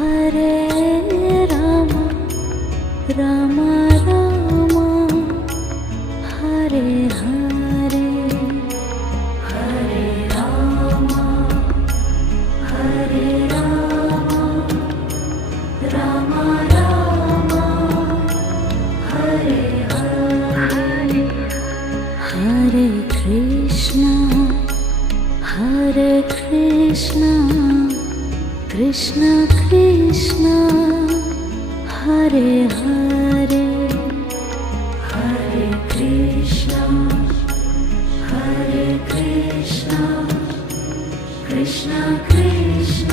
హరే రామ రామ రామ హరే హరే హరే రామ హరే రామ రామ రామ హరే హరే హరే కృష్ణ కృష్ణ కృష్ణ హరే హరే హరే కృష్ణ కృష్ణ కృష్ణ